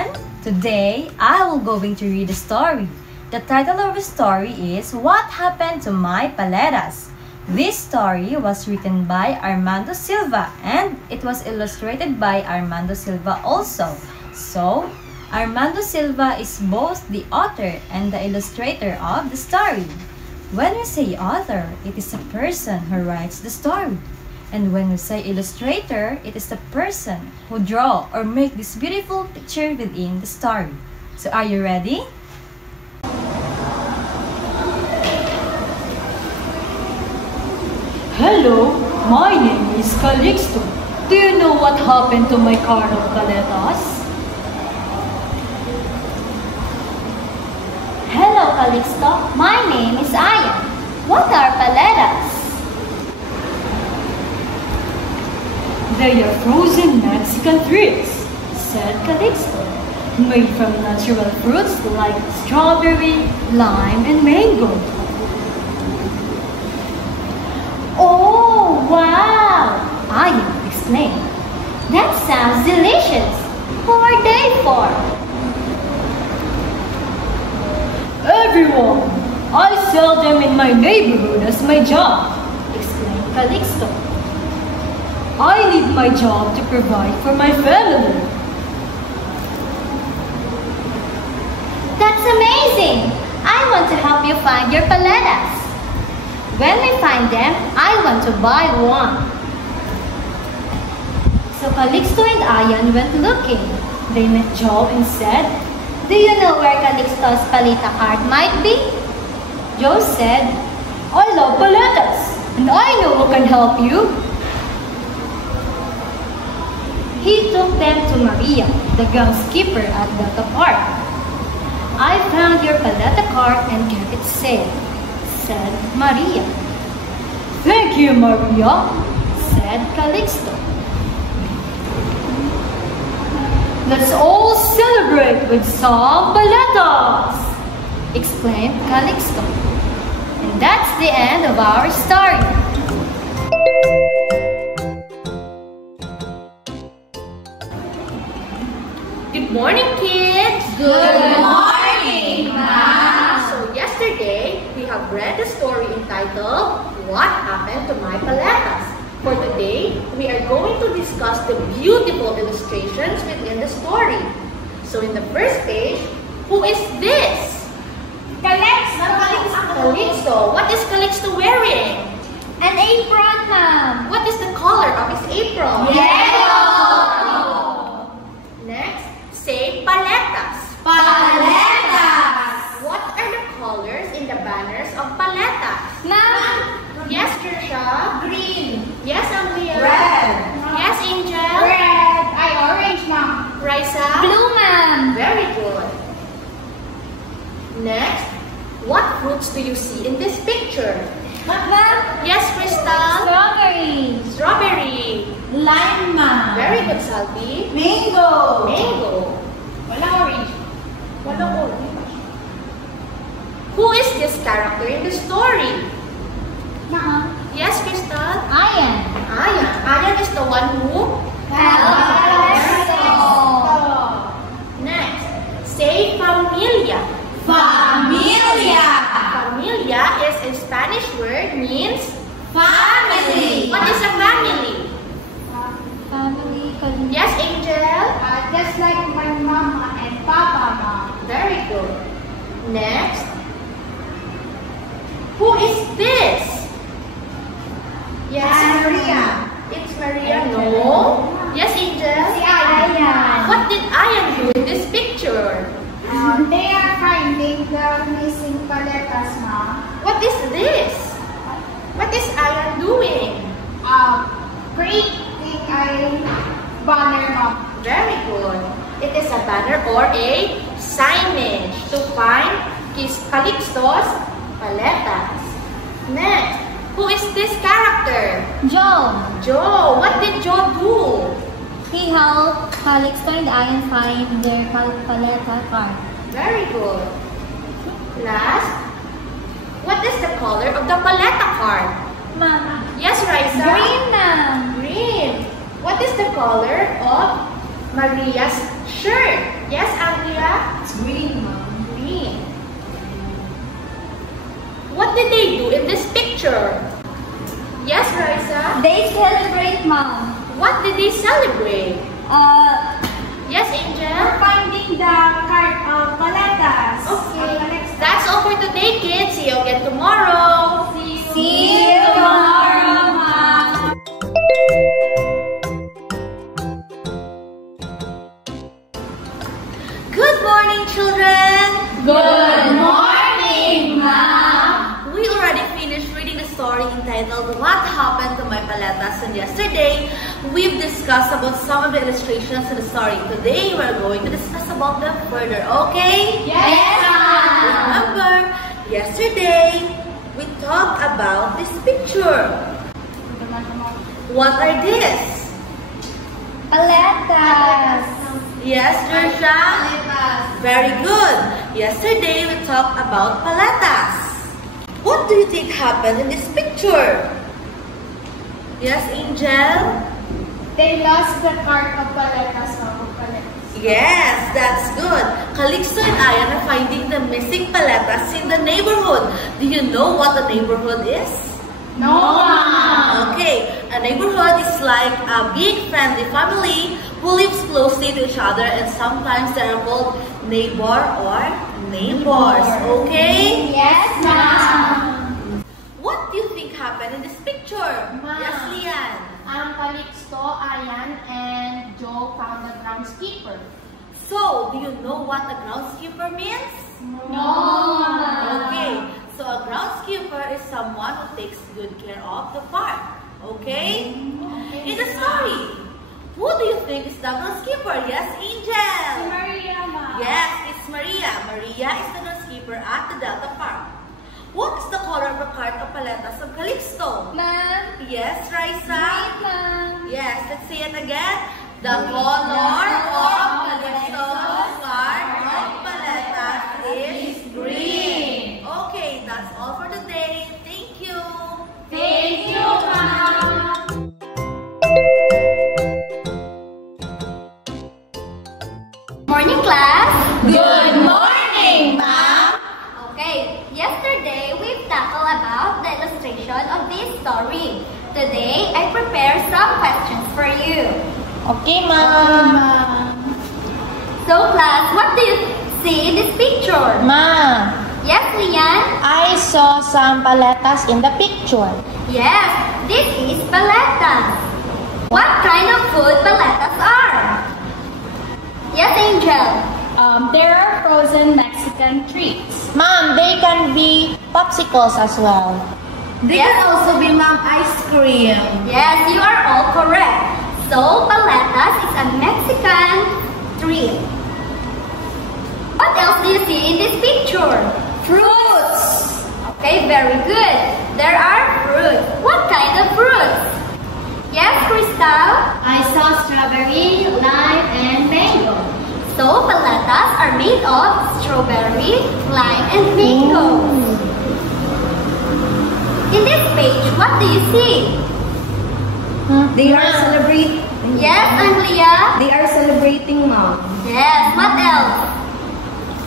children! Today, I will going to read a story. The title of the story is What Happened to My Paletas? This story was written by Armando Silva and it was illustrated by Armando Silva also. So, Armando Silva is both the author and the illustrator of the story. When we say author, it is a person who writes the story. And when we say illustrator, it is the person who draw or make this beautiful picture within the story. So are you ready? Hello, my name is Calixto. Do you know what happened to my card of paletas? Hello, Calixto. My name is Ayan. What are paletas? They are frozen Mexican treats, said Calixto, made from natural fruits like strawberry, lime, and mango. Oh, wow! Ayan explained. That sounds delicious. Who are they for? Everyone! I sell them in my neighborhood as my job, explained Calixto. I need my job to provide for my family. That's amazing! I want to help you find your paletas. When we find them, I want to buy one. So Calixto and Ayan went looking. They met Joe and said, Do you know where Calixto's paleta cart might be? Joe said, I love paletas, and I know who can help you. He took them to Maria, the groundskeeper at the park. I found your paleta cart and kept it safe, said Maria. Thank you, Maria, said Calixto. Let's all celebrate with some paletas, exclaimed Calixto. And that's the end of our story. Good morning, kids! Good morning, Ma'am! So yesterday, we have read the story entitled, What Happened to My Paletas? For today, we are going to discuss the beautiful illustrations within the story. So in the first page, who is this? Calixto! What is Calixto wearing? An apron, Ma'am. What is the color of his apron? Yellow! Next, say paletas. Paletas! What are the colors in the banners of paletas? Ma'am. Yes, Trisha. Green. Yes, Amelia. Red. Yes, Angel. Red. Orange, Ma'am. Raisa. Blue, Ma'am. Very good. Next, what fruits do you see in this picture? Ma'am. Yes, Crystal. Strawberry. Strawberry. Lime, Ma'am. Very good, Salvi. Mango. Mango. Walang orange. Walang orange. Who is this character in the story? Ma'am. Yes, Crystal. Ayan. Ayan. Ayan is the one who Calixto. Next, say familia. Familia. Familia is a Spanish word means Family. What is a family? Family. Yes, Angel. Just like my mama and papa, Ma'am. Very good. Next, who is this? Yes, Maria. It's Maria. No. Yes, Angel. Si Ayan. What did Ayan do in this picture? They are finding the missing paletas, Ma'am. What is this? What is Ayan doing? Creating a banner, Ma'am. Very good. It is a banner or a signage to find Calixto's paletas. Next, who is this character? Joe. Joe. What did Joe do? He helped Calixto and Ayan find their paleta cart. Very good. Last, what is the color of the paleta card? Ma'am. Yes, Raisa? Green, Ma'am. Green. What is the color of Maria's shirt? Yes, Green, Mom. Green. What did they do in this picture? Yes, Raisa? They celebrate, Mom. What did they celebrate? Yes, Angel? Finding the card of paletas. Okay. That's all for today, kids. See you again tomorrow. See you tomorrow, Mom. Good morning, children. Good morning, Mom. We already finished reading the story entitled What Happened to My Paletas, and yesterday we've discussed about some of the illustrations in the story. Today we're going to discuss about them further, okay? Yes, Mom. Remember, yesterday we talked about this picture. What are these? Paletas. Yes, Georgia? Very good. Yesterday we talked about paletas. What do you think happened in this picture? Yes, Angel? They lost the card of paletas, Mom. Yes, that's good. Calixto and Ayan are finding the missing paletas in the neighborhood. Do you know what a neighborhood is? No, Mom. Okay, a neighborhood is like a big friendly family who lives closely to each other, and sometimes they are called neighbor or neighbors. Okay? Yes, Mom. What do you think happened in this picture? Ma'am. Yes, Lian. Calixto, Ayan, and Joe found the groundskeeper. So, do you know what a groundskeeper means? No, Okay, so a groundskeeper is someone who takes good care of the park. Okay? In the story, who do you think is the groundskeeper? Yes, Angel. Maria, Mom. Yes, it's Maria. Maria is the groundskeeper at the Delta Park. What is the color of the card of paletas of Calixto? Mom. Yes, Raisa. Mom. Yes, let's say it again. The color of Calixto's card of paletas is green. Okay, that's all for today. Thank you. Thank you, Mom. Morning, class. Good morning, Mom. Okay, yesterday we tackled about the illustration of this story. Today, I prepared some questions for you. Okay, Mom. So, class, what do you see in this picture? Mom, Yes, Lian? I saw some paletas in the picture. Yes, this is paletas. What kind of food paletas are? Yes, Angel. There are frozen Mexican treats. Mom, they can be popsicles as well. They can also be ice cream. Yes, you are all correct. So, paletas is a Mexican treat. What else do you see in this picture? Fruits. Okay, very good. There are fruits. What kind of fruits? Yes, Crystal? I saw strawberry, lime, and mango. So, paletas are made of strawberry, lime, and mango. In this page, what do you see? They are celebrating. Yes, Anglia? They are celebrating, Mom. Yes, what else?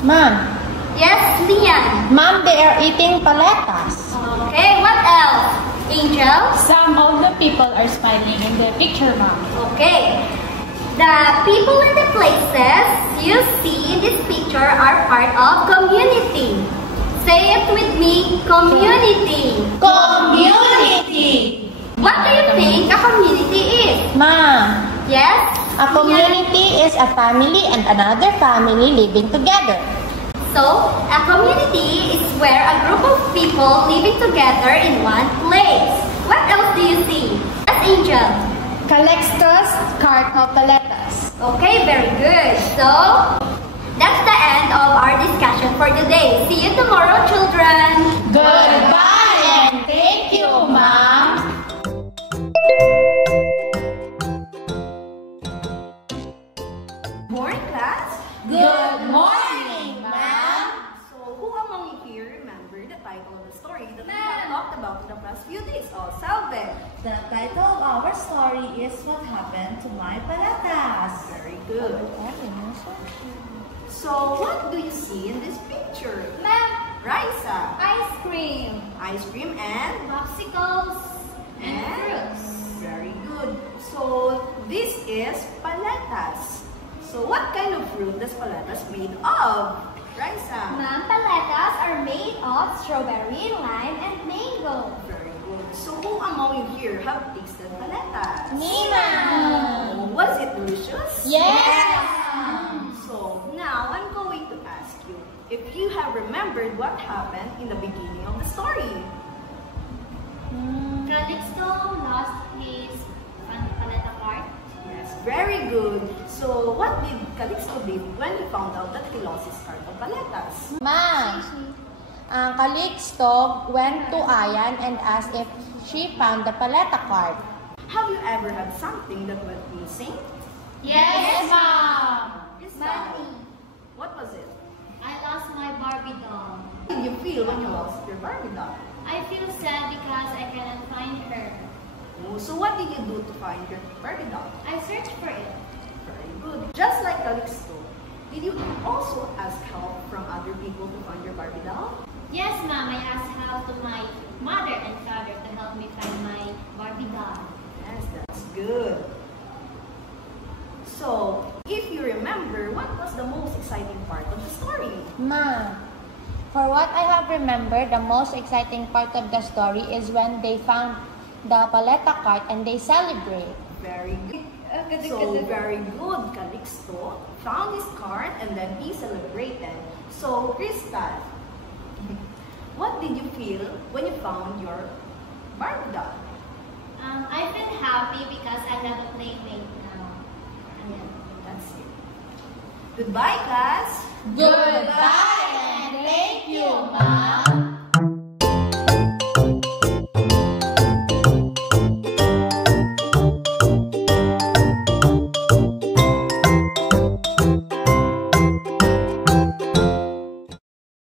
Mom, Yes, Lian? Mom, they are eating paletas. Okay, what else? Angel? Some of the people are smiling in the picture, Mom. Okay. The people and the places you see in this picture are part of community. Say it with me, community. Community. What do you think a community is? Mom, Yes? a community is a family and another family living together. So, a community is where a group of people living together in one place. What else do you see? Yes, Angel? Calixto's cart of paletas. Okay, very good. So, that's the end of our discussion for today. See you tomorrow, children. Goodbye and thank you, Mom. Morning, class. Good morning, Ma'am. So, who among you here remember the title of the story that we have talked about in the past few days? Oh, Salve. The title of our story is What Happened to My Paletas. Very good. So, what do you see in this picture? Ma'am, Raisa, ice cream. ice cream and Popsicles. And very good. So, this is paletas. So, what kind of fruit does paletas made of? Raisa. Ma'am, paletas are made of strawberry, lime, and mango. Very good. So, who among you here have tasted paletas? Nina. Oh, was it delicious? Yes. So, now I'm going to ask you if you have remembered what happened in the beginning of the story. Calixto lost his paleta card. Yes, very good. So, what did Calixto do when he found out that he lost his card of paletas? Ma'am, Calixto went to Ayan and asked if she found the paleta card. Have you ever had something that went missing? Yes, Mom. Daddy. What was it? I lost my Barbie doll. How did you feel when you lost your Barbie doll? I feel sad because I cannot find her. Oh, so what did you do to find your Barbie doll? I searched for it. Very good. Just like Calixto, did you also ask help from other people to find your Barbie doll? Yes, Mom. I asked help to my mother and father to help me find my Barbie doll. Yes, that's good. So, if you remember, what was the most exciting part of the story? Ma'am, for what I have remembered, the most exciting part of the story is when they found the paleta card and they celebrate. Very good. So, very good. Calixto found his card and then he celebrated. So, Crystal, what did you feel when you found your Barbie doll? I feel happy because I have a playmate now. That's it. Goodbye, class. Good.